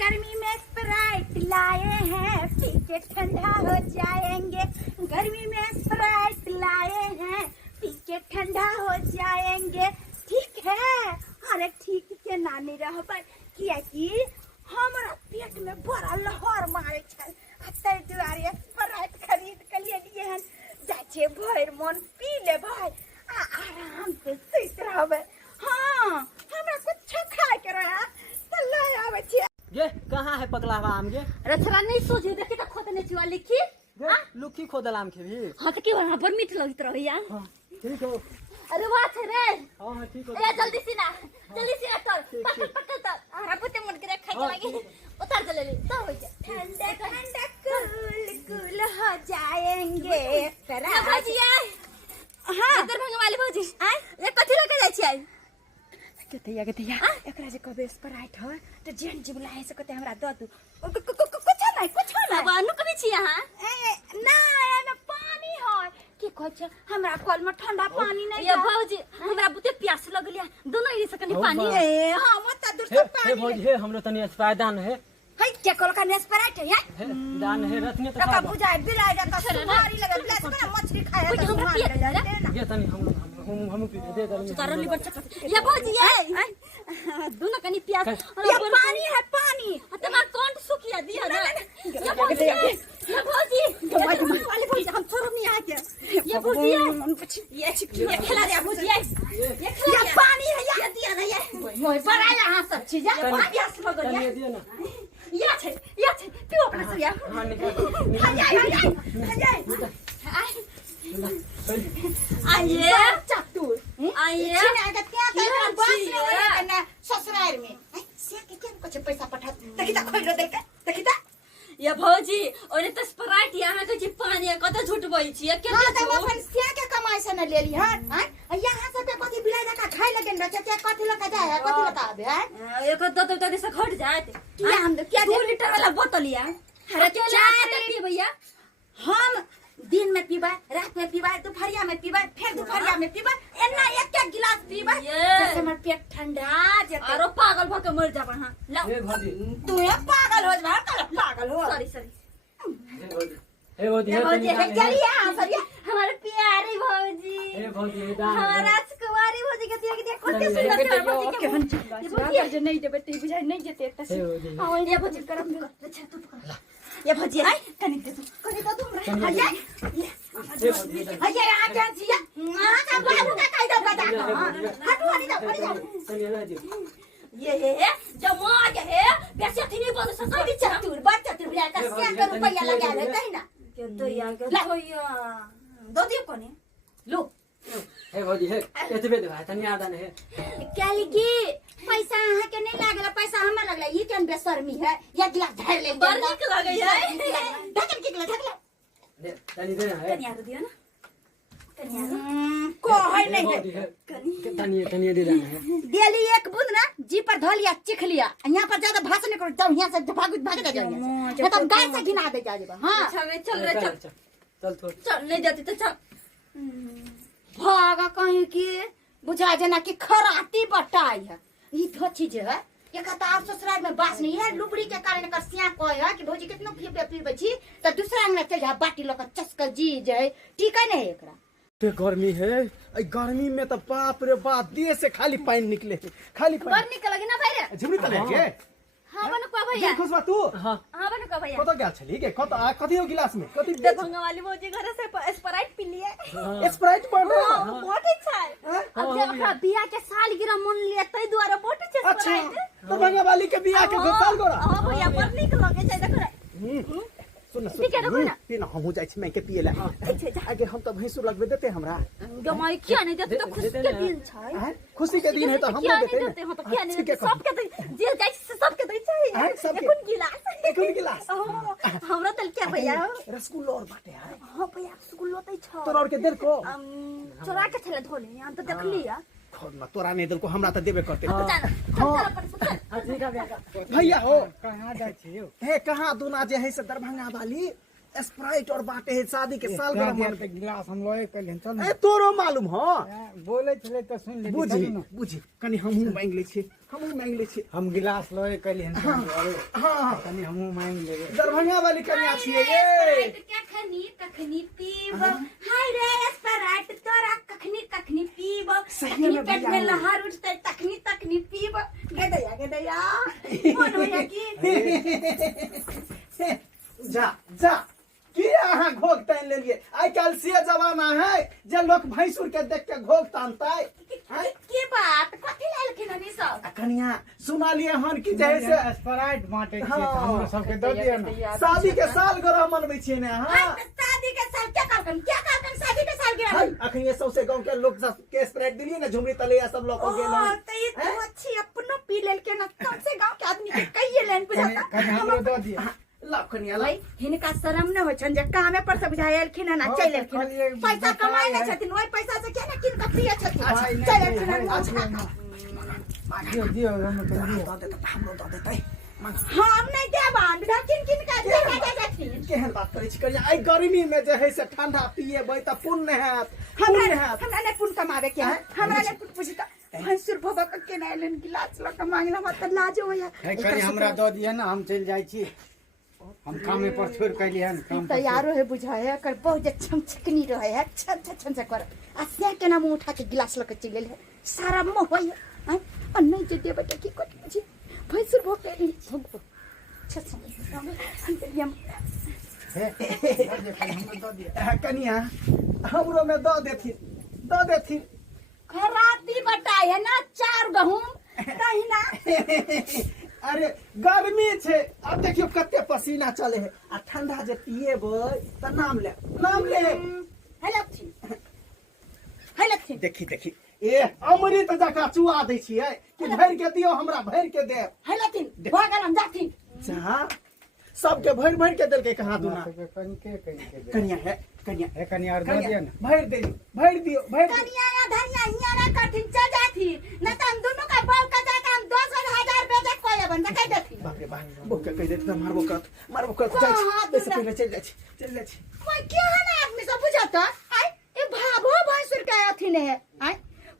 गर्मी में स्प्राइट लाए हैं, पी के ठंडा हो जाएंगे। गर्मी में स्प्राइट लाए हैं, पी के ठंडा हो जाएंगे। ठीक है, अरे ठीक के नानी रह किया कि हमारा पेट में बड़ा लहर मारे छल। तै दुआरे स्प्राइट खरीद के लिए हन। जाछे भर मन पी ले भाई, आराम से सुत रहबे। हाँ, हमरा कुछ खाए के रहा त ले आवे छे। ये कहाँ है पगलावा आम ये? रचरा नहीं सोचे देखी तो खोदने छिवा लिखी। लुकी खोदल आम के भी। हाँ तो की वहां पर मीठ लगित रही यार। हाँ, ठीक हो। अरे वाह थे रे। हाँ ठीक हो। ए जल्दी सी ना तर पकड़ तर। अरे पुते मुड़ के खाई के लगी। उतार चले ले तो हो जाए। ठंडा ठंडा कूल कूल हो जाएंगे। करा भजिया। हां दरभंगा वाली भौजी। आय ये कथि लगे जाय छी आय? के तैया एकरा जे कबे स्प्राइट हो तो जेन जी बुलाए से कहते हमरा द दू। कुछ नहीं अब अनु कभी छी यहां ना एमे पानी हो की कहै छ हमरा कल में ठंडा पानी नहीं। ये भौजी हमरा बुते प्यास लगलिया दोनों इरी से कनी पानी। ए हां मत दूर से पानी। हे भौजी हे हमरो तनी स्प्राइट दान है। है क्या कल का स्प्राइट है यार? दान है रत्न तो का बुझाए बिलाए जाता सुमारी लगे प्लस में मछली खाया तो सुमारी लगे। ये तनी हम पी दे दे तारो लिवर चक। ये भौजी है दोनों कनी प्यास। ये पानी है पानी। तुम्हारा कौन सुखिया दिया ना? ये भौजी वाले भौजी हम छोड़ नहीं आते। ये भौजी ये खिला दे भौजी। ये पानी है ये दिया ना। ये मोय बड़ाया हां सब चीज है प्यास लगल है। दिया ना या छे पियो अपना से यार। हां आइए चतुर आइए छिना के क्या तो बस में ना ससुराल में से के केन कुछ पैसा पठा देखि त खोइलो देखि त। ये भौजी ओने त स्प्राइट यहां के पानी कत झुटबै छी के हां त अपन से के कमाई से न लेली हां यहां से पे कथि बिलाई का खाइ लगन रचे के कथि लका जाय कथि लका आबे हां एक दो से घट जात। क्या हम क्या 2 लीटर वाला बोतल या अरे चाय त पी भैया। हम दिन में पीबा, रात में पीबा, दोपहरिया में पीबा, फिर दोपहरिया में पीबा, एना एक गिलास पीबा जैसे हमर पेट ठंडा जेते। आरो पागल भ के मर जाबा। हां ला हे भौजी तू ये पागल हो जा त पागल हो। सॉरी हे भौजी हे चलिए हां सरिया हमारे प्यारी भौजी। हे भौजी दान हमारा राजकुमारी भौजी के दिया कते सुंदर है भौजी के हन ये जे नहीं देबे त बुझाई नहीं जेते त। हां ये भौजी करम अच्छा तू पकड़ ये भौजी आई कनी दे तू हमरा आ जा अये आ जा जिया आ का बाबू का काई दो का हटू हनी दो ये जमा के है पैसे थी नहीं बोल सकै दी चतुर बात चतुर बिया का 100 रुपया लगा ले तै ना के तो यार के होया दो दियो कोने लो। हे भौजी हे एतबे दे भाई तनी आदान है क्या लिखी पैसा अहाँ के नहीं लागला पैसा हमरा लगला ये केन बेशर्मी है। ये गिलास धर ले बड़ निक लागै है ढकल के गिलास ढकल दे तनी दे है कनिया दियो ना कनिया को है नहीं है तनी दे देना है। देली एक बूंद ना जी पर धो लिया चिख लिया यहां पर ज्यादा भाषण नहीं करो जाओ यहां से भाग के जाइए नहीं तो गाय से घिना दे जाएगा। हां चल रे चल थोड़ चल नहीं जाती तो चल भागा कहीं की बुझा जना की खराती बटाई है ई तो चीज है। एक तार ससुराल में बास नहीं है लुबड़ी के कारण कर सिया कोय है कि भौजी कितना पीबे छी त दूसरा अंगना चल जा बाटी लक चस्क जी जाए ठीक है नहीं एकरा ते गर्मी है ए गर्मी में तो बाप रे बाप देह से खाली पानी निकले खाली पानी बर निकल ना भाई रे झुमरी तले के। हां बनु को भैया खुशबा तू हां बनु को भैया कत गेल छली के कथि हो गिलास में कथि दरभंगा वाली भौजी घर से स्प्राइट पी लिए स्प्राइट पड़ रहा बहुत अच्छा है। अब जब अपना बिया के साल गिरा मन लिए तई द्वारा बहुत अच्छा अच्छा तो बंगा वाली के बियाह के साल गोरा हां भैया पर निक लगे छै देखो सुन ठीक है देखो ना पीना हम जाय छी मैं के पिए ला आगे हम तो भैंसुर लगबे देते हमरा गमाई क्या नहीं देते तो खुशी के दिन छै खुशी के दिन है तो हम देते हैं तो क्या नहीं देते सबके जे जाय सबके दै छै एकून गिलास हमरा तल क्या भैया रसगुल्ला और बाटे है। हां भैया रसगुल्ला दै छ तोरा और के देर को चोरा के छले धोले यहां तो देख लिया खोरना तोरा नहीं देल को हमरा त देबे करते। ठीक है भैया हो कहां जाय छी हे कहां दूना जे है से दरभंगा वाली स्प्राइट और बाटे है शादी के साल क्या गरम दिया मन तो गिलास हम लोए कर लें चल ए तोरो मालूम हो बोले चले तो सुन ले बुझी बुझी कनी हमहू मांग ले छी हम गिलास लोए कर लें अरे हां कनी हमहू मांग ले दरभंगा वाली कन्या छिए ये क्या खनी कखनी पीब हाय रे स्प्राइट तोरा कखनी पीब सही में पेट में लहर उठते तखनी पीब गदया मन होया की जा जा की अहाँ घोग तान लेलिए आई काल से जमाना है जे लोग भैंसुर के देख के घोग तानता है की बात कथि लेल खिननी सब कन्या सुना लिए हन कि जैसे स्प्राइट बांटे हाँ। हम सब के दे दिया ना शादी के साल गरह मनबै छिए ने हां शादी के साल क्या करकन शादी के साल गिरा अखन ये सबसे गांव के लोग के स्प्रेड दिलिए ना झुमरी तलैया सब लोग को गेल तो ये तो अच्छी अपनो पी लेल के ना कम से गांव के आदमी के कहिए लेन बुझाता कनी हमरो दे दिया लाभ कन्या भाई हिनका शरम न होइ छन जे कामे पर से बुझाएलखिन ना चल एलखिन पैसा कमाइ ले छथिन ओइ पैसा से केना किन के पिए छथिन चल एलखिन दियो हम कर दियो हमरो दे देतै हम नहीं देबान किन का छथिन केहन बात करै छी कन्या आई गर्मी में जे है से ठंडा पिएबै त पुण्य हैत हमरा ने पुन कमावे के है हमरा ने पुन पूछी त भैंसुर भोबा के केना एलन गिलास ल के मांगला मत लाजो होया कनी हमरा दे दिया ना हम चल जाई छी हम कामे पर छोड़ के लिए काम तैयारो है बुझाए कर बहुत अच्छा चिकनी रहे है छन से कर आ से केना मुंह उठा के गिलास ल के चले है सारा मोह होय है और नहीं जे देबे के की कट छी भैंसुर भोग के भोग कन्या हमरो में दो देथिन खराती बटाई है ना 4 गहूम कहीं ना अरे गर्मी छे अब देखियो कते पसीना चले है आ ठंडा जे पिएबै त नाम ले हेलथी देखी ए अमृत जका चुआ दै छियै कि भर के दियो हमरा भर के दे हेलथी भगल हम जाथी जा सबके भर के देलके कहा दूना कनी के कन्या है कनी और दे दिया ना भर दियो कनिया या धनिया हिया ना कठिन च जाथी न त हम दोनों का बाल का जाके हम 200,000 बेचत कोले बन के देथी बाप रे बाप बोक के कह देत मारबो कत जाय छी चल जाय छी ओए क्या है ना आदमी सब बुझाता आई ए भाभो भैंसुर के अथी ने है आई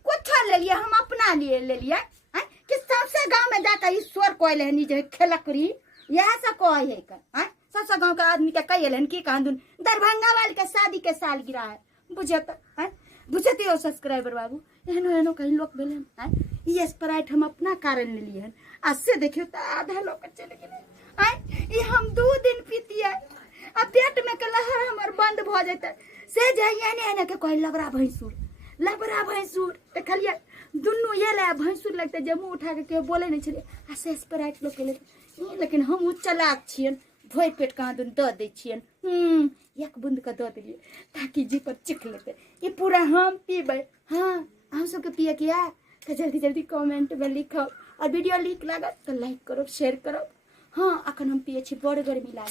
कोठा ले लिए हम अपना लिए ले लिए आई कि सबसे गांव में जाकर ईश्वर कोइले हनी जे खेलकरी यह सब कोई है कर आई सबसे गांव का आदमी के कहिलन की कांदुन दरभंगा वाले के शादी के साल गिरा है बुझत आई बुझते हो सब्सक्राइबर बाबू एहनो कहीं लोग बेले आई ये स्प्राइट हम अपना कारण ले लिए हन आज से देखियो त आधा लोग चले गेले आई ये हम 2 दिन पीती है अब पेट में के लहर हमर बंद भ जते से जाइए ने के कोई लबरा भैंसुर देखलिए दुन्नु ये ले भैंसुर लगते जमू उठा के बोले नहीं छले आ से स्प्राइट लोग के लेकिन हम चलाक छियन भोई पेट कहाँ दुन द दै छियन एक बूंद का दे दिए ताकि जी पर चिख लेते ये पूरा हम पीबे हाँ हम सबके पिए किया तो जल्दी कमेंट में लिखो और वीडियो नीक लागत तो लाइक करो शेयर करो हाँ अखन हम पिए छी बड़ गर्मी लागे।